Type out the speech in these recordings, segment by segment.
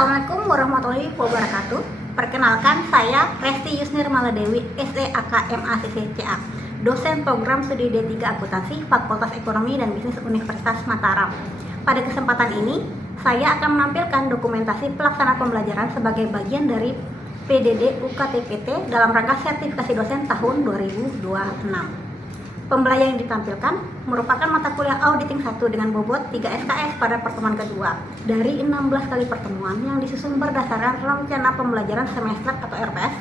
Assalamualaikum warahmatullahi wabarakatuh. Perkenalkan, saya Resti Yusnir Maladewi, SEAK MACCCA, dosen program studi D3 Akuntansi Fakultas Ekonomi dan Bisnis Universitas Mataram. Pada kesempatan ini, saya akan menampilkan dokumentasi pelaksanaan pembelajaran sebagai bagian dari PDD UKTPT dalam rangka sertifikasi dosen tahun 2026. Pembelajaran yang ditampilkan merupakan mata kuliah auditing 1 dengan bobot 3 SKS pada pertemuan kedua dari 16 kali pertemuan yang disusun berdasarkan rencana pembelajaran semester atau RPS,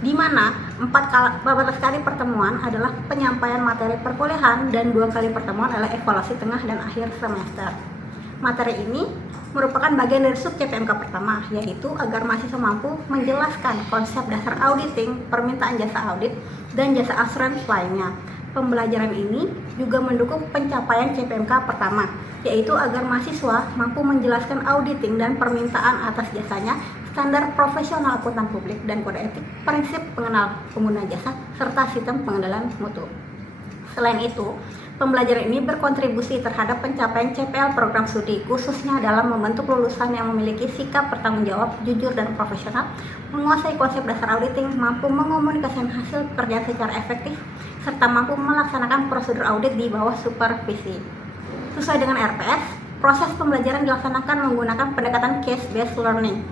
di mana 14 kali pertemuan adalah penyampaian materi perkuliahan dan 2 kali pertemuan adalah evaluasi tengah dan akhir semester. Materi ini merupakan bagian dari sub CPMK pertama, yaitu agar mahasiswa mampu menjelaskan konsep dasar auditing, permintaan jasa audit, dan jasa asuransi lainnya. Pembelajaran ini juga mendukung pencapaian CPMK pertama, yaitu agar mahasiswa mampu menjelaskan auditing dan permintaan atas jasanya, standar profesional akuntan publik dan kode etik, prinsip pengenal pengguna jasa, serta sistem pengendalian mutu. Selain itu, pembelajaran ini berkontribusi terhadap pencapaian CPL program studi, khususnya dalam membentuk lulusan yang memiliki sikap bertanggung jawab, jujur, dan profesional, menguasai konsep dasar auditing, mampu mengomunikasikan hasil pekerjaan secara efektif, serta mampu melaksanakan prosedur audit di bawah supervisi. Sesuai dengan RPS, proses pembelajaran dilaksanakan menggunakan pendekatan case-based learning.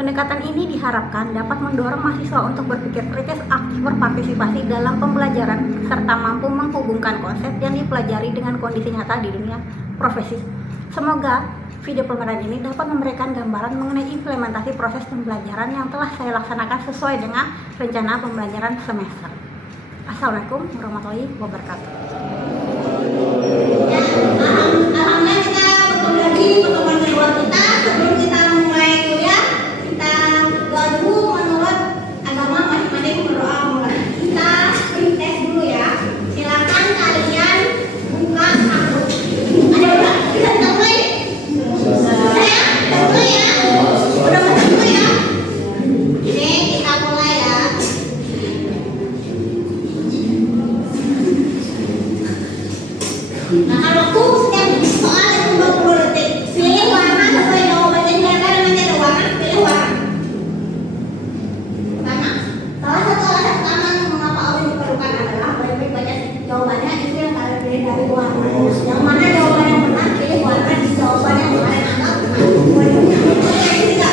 Pendekatan ini diharapkan dapat mendorong mahasiswa untuk berpikir kritis, aktif berpartisipasi dalam pembelajaran, serta mampu menghubungkan konsep yang dipelajari dengan kondisi nyata di dunia profesi. Semoga video pembelajaran ini dapat memberikan gambaran mengenai implementasi proses pembelajaran yang telah saya laksanakan sesuai dengan rencana pembelajaran semester. Assalamualaikum warahmatullahi wabarakatuh. Alhamdulillah kita bertemu lagi di pertemuan kedua kita. Sebelum kita mulai kuliah, kita doa dulu menurut agama masing-masing, berdoa mulai. Kita tes dulu ya. Silakan kalian buka akun. Ada udah? Bisa kita mulai? Saya mulai ya. Udah masuk dulu ya. Oke, kita mulai ya. Nah, kalau setiap soal itu 20 detik. Pilih warna sesuai jawabannya. Kelihatan nanti ada warna, pilih warna. Pertama, salah satu alasan utama mengapa audit diperlukan adalah baik-baik baca jawabannya itu yang kalian pilih dari warna. Yang mana jawaban yang benar, pilih warna di jawaban yang kalian anggap benar. Yang ketiga,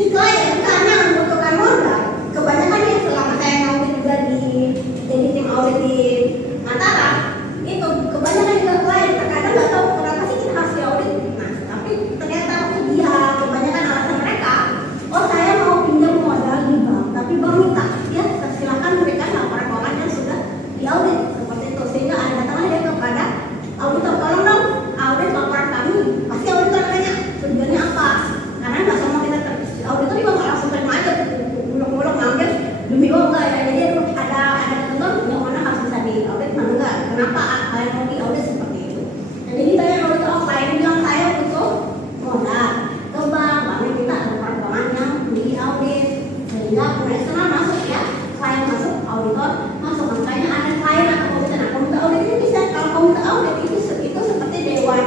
si klien karena membutuhkan modal. Kebanyakan yang selama saya ngaudit juga jadi tim audit di Mataram, itu kebanyakan juga klien terkadang nggak tahu kenapa sih kita harus diaudit. Nah, tapi ternyata dia kebanyakan alasan mereka, oh saya mau pinjam modal di bank, tapi bank minta ya silakan berikan laporan keuangan yang sudah diaudit seperti itu, sehingga ada datanglah dia kepada auditor, tolong dong audit laporan kami. Pasti auditor nanya tujuannya apa, karena nggak semua kita auditor juga nggak langsung terima aja bulog-bulog ngambil demi enggak ya, jadi ada ketentuan yang mana harus bisa diaudit mana enggak, kenapa kalian mau diaudit seperti itu. Nah, jadi tanya auditor klien bilang saya butuh modal ke bank, banknya minta laporan keuangan yang diaudit, sehingga pihak eksternal masuk ya, klien masuk, auditor masuk. Makanya ada klien atau komite. Nah, komite audit ini bisa, kalau komite audit itu seperti dewan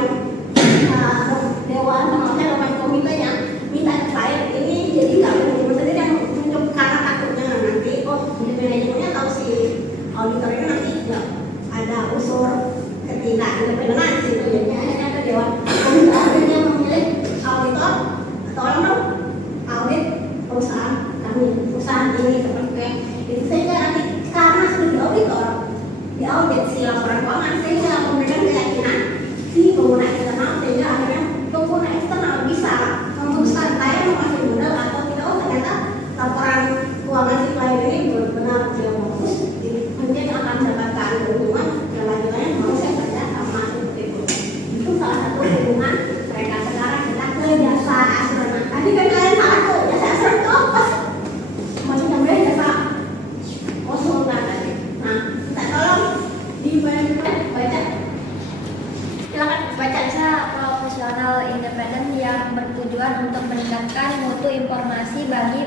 komitenya minta klien ini, jadi nggak manajemen sendiri yang menunjuk, karena takutnya nanti jadi manajemennya tahu si auditor ini nanti nggak ada unsur ketidakindependenan di situ, jadi akhirnya ada dewan komite audit yang memilih auditor tolong dong audit perusahaan kami, perusahaan ini seperti itu, sehingga nanti karena sudah diaudit si laporan keuangan, sehingga memberikan keyakinan si pengguna eksternal, sehingga akhirnya pengguna eksternal bisa memutuskan saya mau kasih modal atau tidak. Oh ternyata laporan keuangan si klien ini benar-benar dia bagus, mungkin akan mendapatkan keuntungan yang lanjutannya mau saya kerja sama seperti itu. Itu salah satu hubungan mereka sekarang kita ke jasa asuransi. Tadi kan kalian salah tuh, jasa asuransi itu apa? Maksudnya mereka jasa konsultan tadi. Nah, kita tolong baca. Silakan baca. Jasa profesional independen yang bertujuan untuk meningkatkan mutu informasi bagi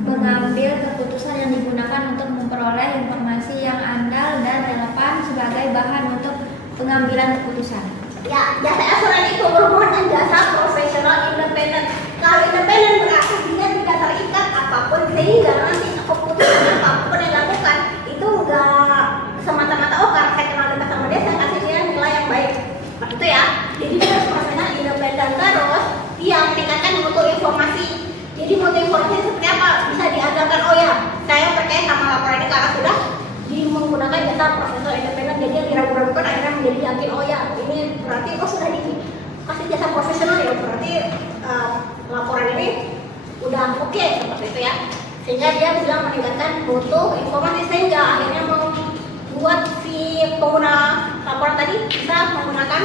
mengambil keputusan yang digunakan untuk memperoleh informasi yang andal dan relevan sebagai bahan untuk pengambilan keputusan. Ya, jasa asuransi itu berhubungan dengan jasa profesional independen. Kalau independen berarti dia tidak terikat apapun, sehingga nanti keputusan apapun yang dilakukan itu enggak semata-mata karena saya kenal dekat sama dia saya kasih dia nilai yang baik. Seperti itu ya. Jadi dia harus profesional independen, terus dia meningkatkan mutu informasi. Jadi mutu informasi seperti apa? Bisa diajarkan, oh ya saya percaya sama laporan ini karena sudah menggunakan jasa profesional independen, jadi yang diragu-ragukan akhirnya menjadi yakin, oh ya ini berarti sudah dikasih jasa profesional ya, berarti laporan ini udah oke, seperti itu ya. Sehingga dia bilang meningkatkan mutu informasi, sehingga akhirnya membuat si pengguna laporan tadi bisa menggunakan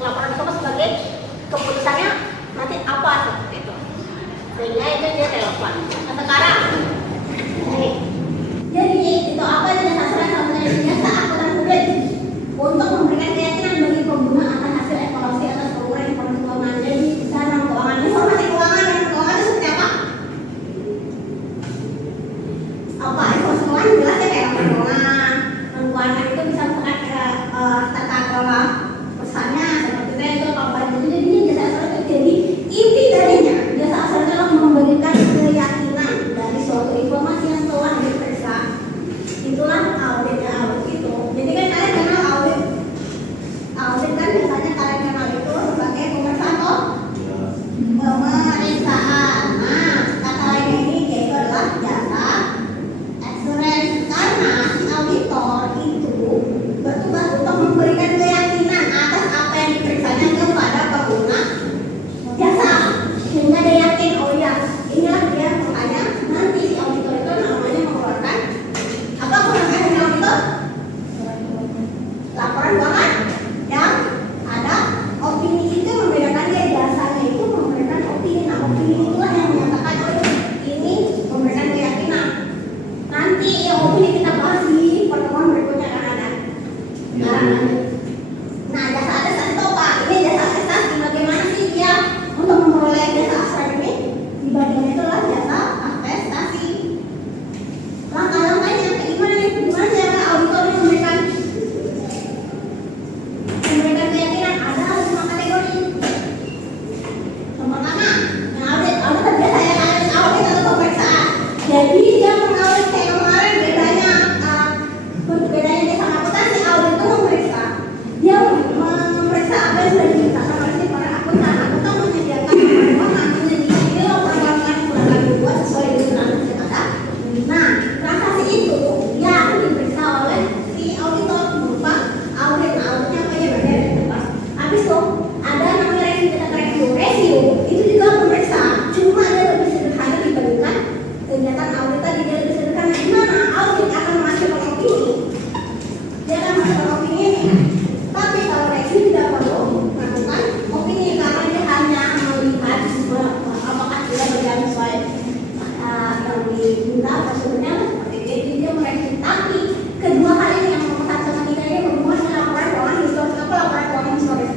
laporan tersebut sebagai keputusannya nanti apa, seperti itu. Sehingga itu dia relevan. Nah sekarang jadi itu apa yang sasaran sampai jasa akuntan publik untuk memberikan keyakinan bagi pengguna akan hasil evaluasi atas penggunaan informasi keuangan. Jadi cara keuangan, informasi keuangan dan keuangan itu seperti apa? Apa informasi keuangan jelas ya, kayak keuangan. Keuangan itu bisa misalkan tata kelola perusahaannya seperti itu, kalau itu jadinya jasa asuransi. Jadi inti darinya jasa asuransi adalah memberikan keyakinan dari suatu informasi yang telah diminta prosedurnya seperti itu. Jadi dia merevisi. Tapi kedua hal ini yang nomor 1 sama 3 ini berhubungan dengan laporan keuangan historis. Apa laporan keuangan historis?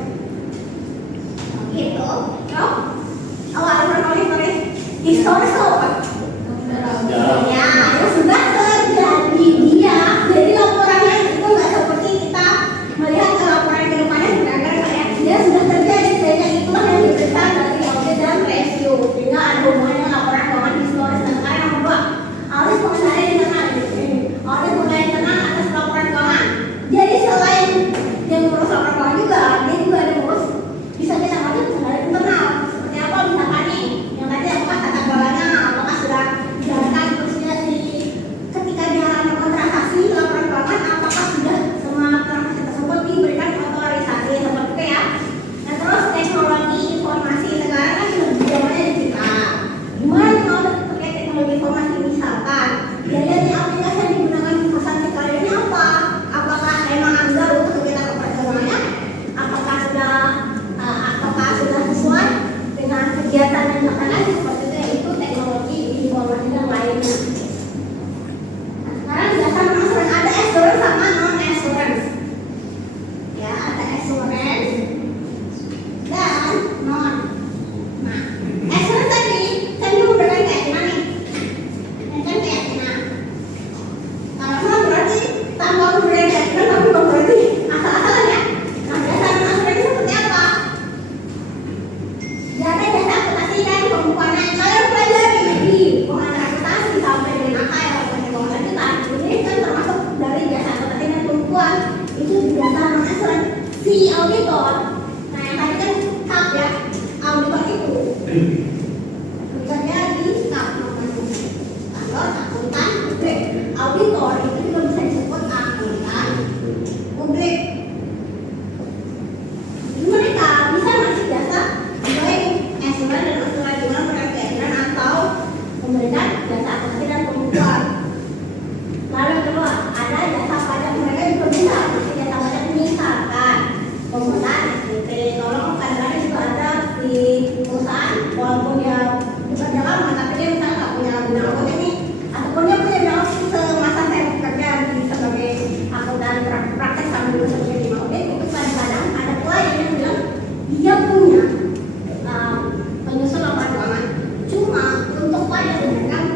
Gitu. So, laporan keuangan historis. Historis itu apa? Ya, itu sudah terjadi dia. Jadi laporannya itu nggak seperti kita melihat ke laporan ke depannya sebenarnya kayak dia sudah terjadi sehingga itulah yang diperiksa dari audit dan review. Sehingga ada hubungannya dengan laporan keuangan historis. Dan sekarang yang kedua, audit pengendalian internal. Audit pengendalian internal atas laporan keuangan. Jadi selain yang ngurus laporan keuangan juga, dia juga ada ngurus bisa kita audit pengendalian internal. Seperti apa misalkan nih, yang tadi apakah tata kelolanya, apakah sudah dijalankan prosesnya di ketika dia melakukan transaksi laporan keuangan, apakah sudah semua transaksi tersebut diberikan otorisasi seperti itu ya. Nah terus teknologi informasi sekarang kan sudah zamannya digital. Gimana kalau terkait teknologi informasi misalkan dia lihat nih aplikasi yang digunakan di perusahaan kita ini apa? Apakah emang ada untuk kita keperjalanannya? Apakah sudah sesuai dengan kegiatan yang dilakukan seperti itu, yaitu teknologi informasi dan lainnya. Nah, sekarang jasa non assurance ada assurance sama non assurance. Ya, ada assurance dan non. Nah, assurance tadi kan dia memberikan keyakinan nih. Kan keyakinan. Kalau non berarti tanpa memberikan keyakinan tapi bukan berarti asal-asalan ya. Nah, jasa non assurance seperti apa? Jadi jasa akuntansi kan pembukuan kalian pelajari di pengenalan akuntansi sampai dengan AKL atau pengenalan lanjutan. Ini kan termasuk dari jasa akuntansi dan pembukuan itu jasa non assurance si auditor. Nah yang tadi kan SAP ya, auditor itu bekerja di SAP namanya kantor akuntan publik. Auditor itu juga bisa disebut akuntan publik. Mereka bisa ngasih jasa baik asuran dan asuran gimana mereka keyakinan atau memberikan jasa akuntansi dan pembukuan. Lalu yang kedua ada jasa pajak, mereka juga bisa ngasih jasa pajak misalkan pembuatan SPT. Tolong kadang-kadang juga ada di perusahaan walaupun dia bekerja lama tapi dia misalnya nggak punya bidang akuntan ini ataupun dia punya bidang akuntan semasa saya bekerja di sebagai akuntan praktek sambil bekerja di audit, itu kadang-kadang ada klien yang bilang dia punya penyusun laporan keuangan cuma untuk pajak mereka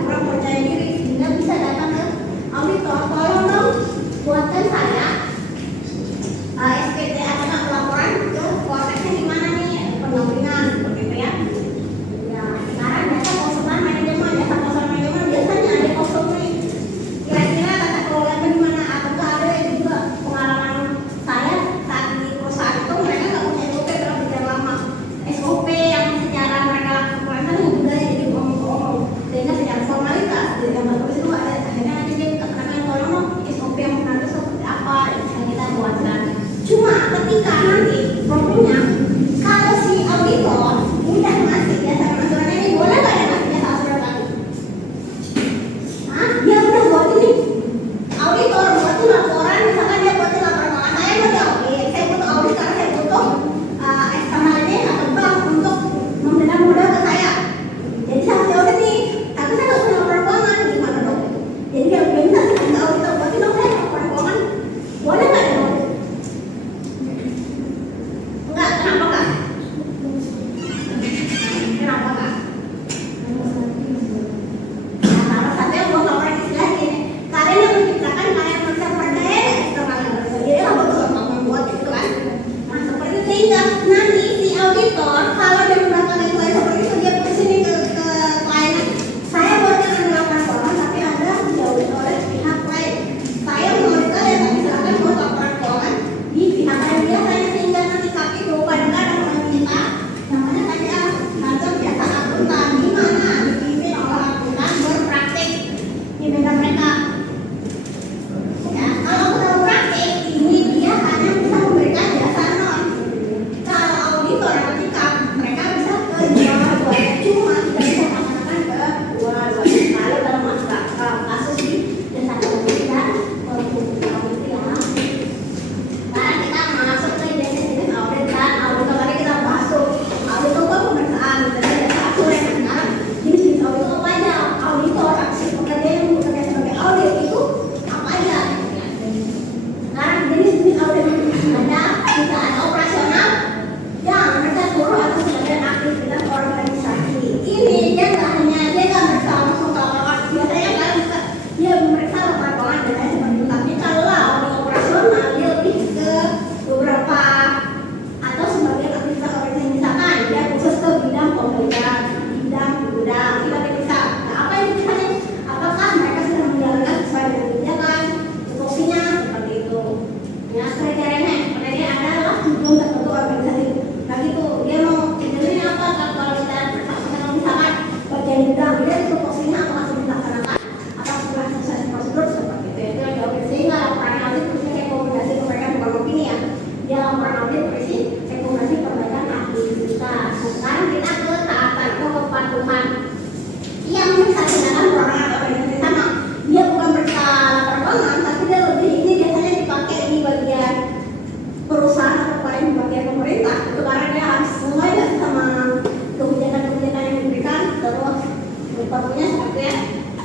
gitu ya.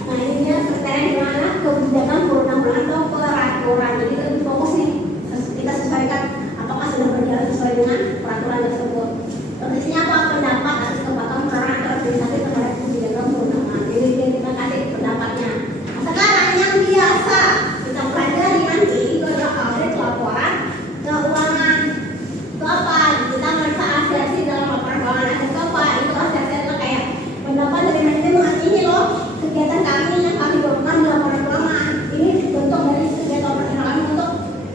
Nah ini dia kriteria di mana kebijakan perundang-undangan atau peraturan. Jadi lebih fokus nih kita sesuaikan apakah sudah berjalan sesuai dengan peraturan tersebut. Kondisinya apa? Pendapat atas kepatuhan perorangan terorganisasi terhadap kebijakan perundang-undangan. Jadi kita kasih pendapatnya. Nah, sekarang yang biasa kita pelajari nanti itu adalah audit laporan keuangan. Itu apa? Kita meriksa asiasi dalam laporan keuangan. Itu apa? Itu asiasi itu kayak pendapat dari manajemen ini loh kegiatan kami yang kami lakukan di laporan keuangan. Ini bentuk dari kegiatan operasional kami untuk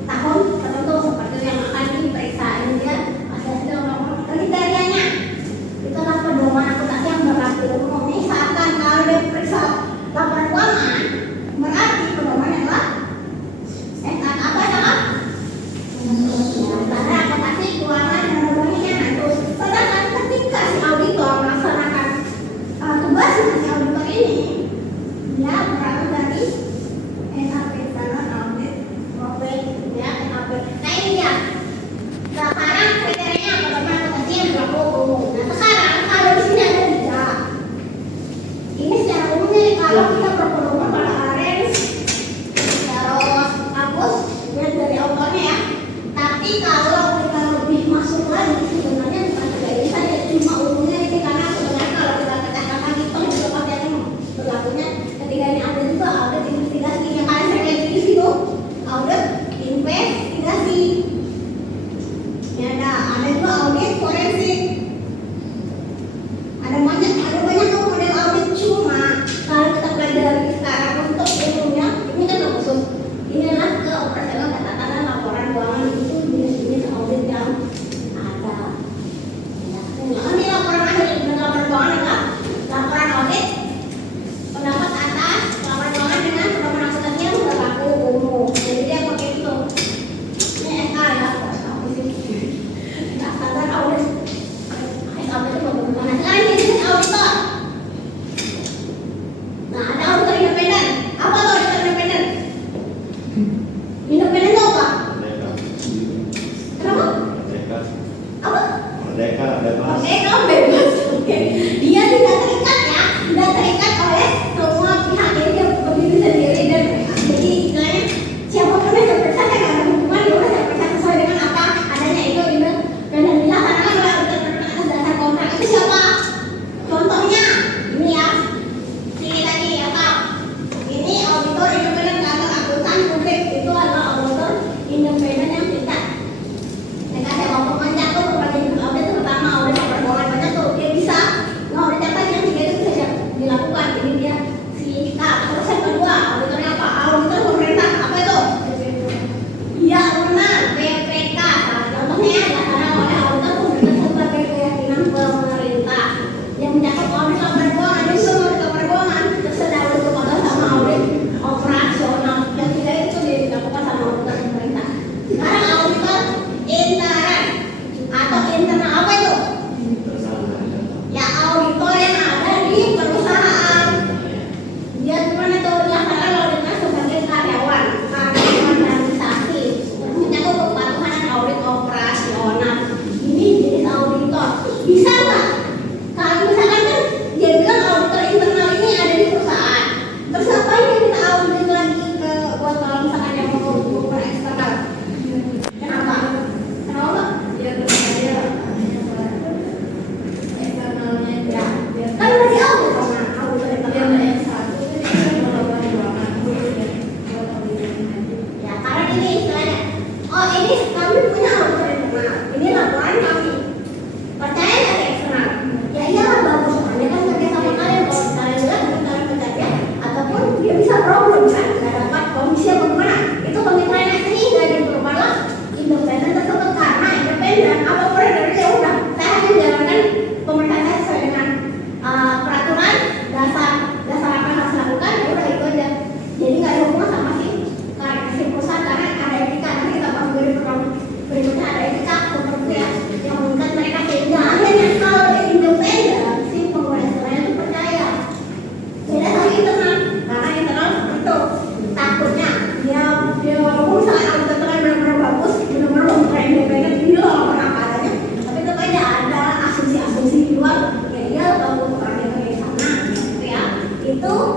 tahun tertentu seperti yang akan diperiksa. Ini dia asiasi dalam laporan. Kriterianya itu adalah pedoman akuntansi yang berlaku umum. Misalkan kalau dia periksa laporan keuangan, berarti pedomannya adalah apa ya? Standar akuntansi keuangan dan pedomannya. Nah itu. Sedangkan ketika si auditor melaksanakan tugas si auditor ini, dia berasal dari SAP Standard Audit Profit ya SAP. Nah ini dia. Sekarang kriterianya pedoman akuntansi yang berlaku umum. Nah sekarang kalau di sini ada 3. Ini secara umum nih kalau kita berpedoman pada Arens, terus Agus, lihat dari autornya ya. Tapi kalau kita lebih masuk lagi sebenarnya bukan 3 ini saja, cuma umumnya ini karena sebenarnya kalau kita pecahkan lagi toh juga pasti ada yang berlakunya. Ketika ini ada juga audit investigasi yang kalian sering lihat di situ, audit investigasi. Ya ada juga audit forensik. Ada banyak tuh model audit, cuma kalau kita pelajari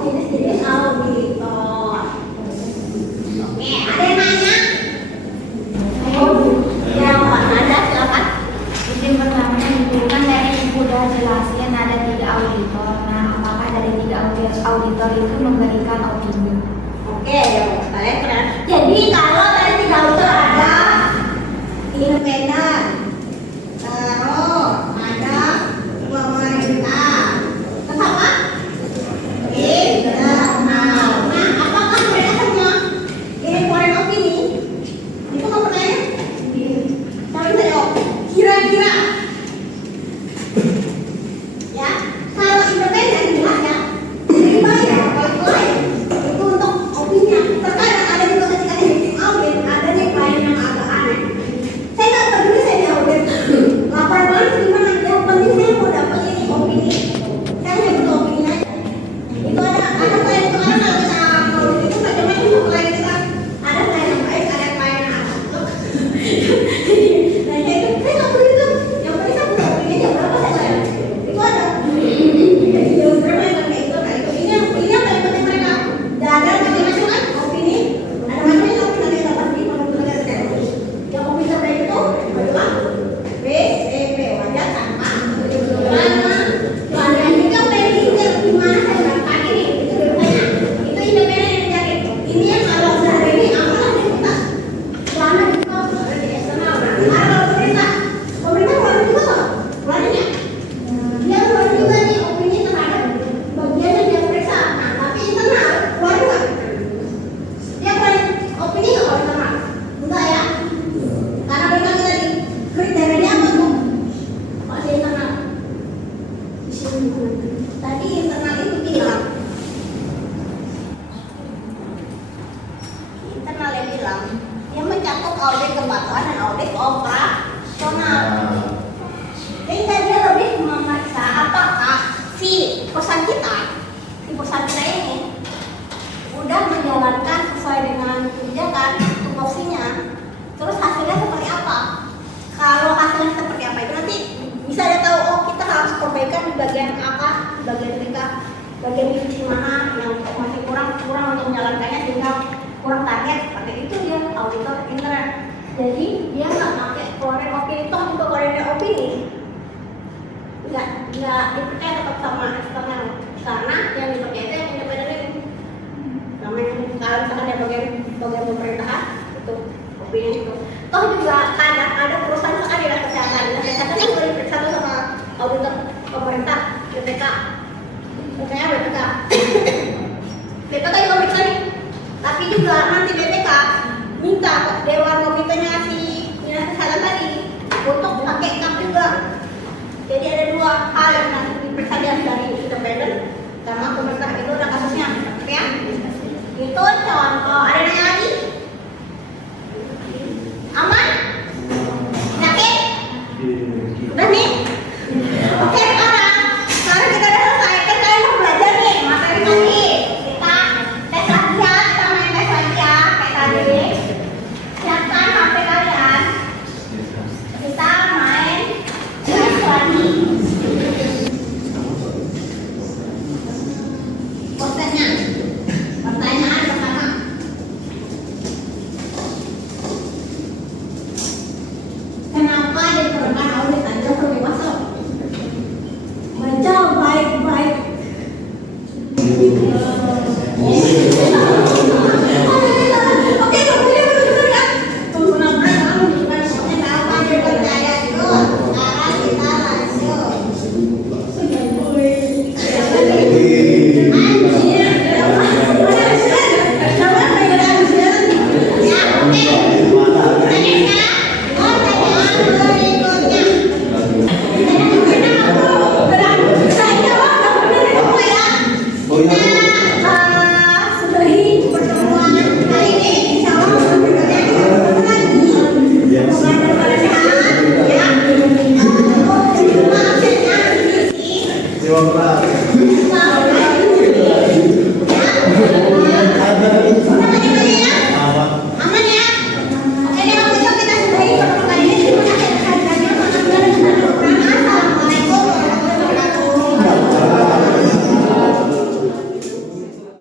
jenis-jenis auditor. Oke, ada yang nanya? Yang ada silakan. Izin pertama Ibu kan dari Ibu udah jelasin ada 3 auditor. Nah, apakah dari 3 auditor itu memberikan opini? Oke, ya kalian keren. Jadi kalau dari 3 auditor ada independen, terus ada pemerintah, terus apa? Internal. Nah, apakah mereka semua ini foreign opini? Itu kan pertanyaan. Tapi saya jawab, kira-kira. Ya, kalau independen jelas ya, dibayar oleh klien itu untuk opini. Terkadang ada juga ketika editing audit, ada nih klien yang agak aneh. Saya nggak peduli saya diaudit, laporan balik gimana? Yang penting saya mau dapat ini opini. Saya hanya butuh opini aja. Itu ada klien itu kan kalau kita audit itu macam-macam tuh klien kita. Ada klien yang baik, ada klien yang agak buruk. Nah, ya itu saya nggak peduli tuh. Yang penting saya butuh opini aja. Berapa saya bayar? Itu ada. Jadi jauh berapa yang kayak itu? Nah, itu ini yang paling penting mereka. Dan ada macam-macam kan opini. Ada macam-macam opini nanti dapat di pembentukan teknologi. Yang opini terbaik itu adalah BCP wajar tanpa mana pelanggan itu pending gimana saya berangkat ini itu biasanya itu independen yang mencari ini yang kalau dari ini amanah kita mana juga dari eksternal kalau pemerintah keluar juga keluarnya dia keluar juga nih opini terhadap bagian yang dia periksa. Nah, tapi internal keluar juga dia keluar opini nggak kalau internal enggak ya, karena mereka tadi kriterianya apa tuh masih internal. Di sini tadi internal itu bilang dia mencakup audit kepatuhan dan audit operasional. Sehingga dia lebih memeriksa apakah si perusahaan kita ini udah menjalankan sesuai dengan kebijakan tupoksinya. Terus hasilnya seperti apa? Kalau hasilnya seperti apa itu nanti bisa ada tahu, oh kita harus perbaikan di bagian apa, di bagian kita, bagian divisi mana yang masih kurang untuk menjalankannya sehingga kurang target. Seperti itu dia auditor intern. Jadi dia nggak pakai foreign opini, toh juga foreign opini nggak dipercaya tetap sama eksternal, karena yang dipercaya itu yang independen ini. Namanya kalau misalkan dia bagian pemerintahan itu opini itu. Toh juga kadang ada perusahaan misalkan dinas kesehatan kan boleh diperiksa tuh sama auditor pemerintah BPK, misalnya BPK juga periksa nih. Tapi juga nanti BPK minta dewan komitenya si dinas kesehatan tadi untuk pakai KAP juga. Jadi ada 2 hal yang nanti diperiksa dari independen sama pemerintah. Itu ada kasusnya, ya. Itu contoh. Ada yang lagi? Aman? Yakin? Udah nih? Oke, sekarang kita udah selesai. Kan kalian mau belajar nih materi tadi. Kita tes lagi ya, kita main tes lagi ya kayak tadi. Siapkan HP kalian. Kita main tes lagi. Posternya. Pertanyaan pertama. Kenapa diperlukan audit Anda perlu masuk? Baca baik-baik. Oke, kemudian benar ya. Tunggu namanya kamu bukan kenapa dia percaya itu. Sekarang kita lanjut. Oh iya.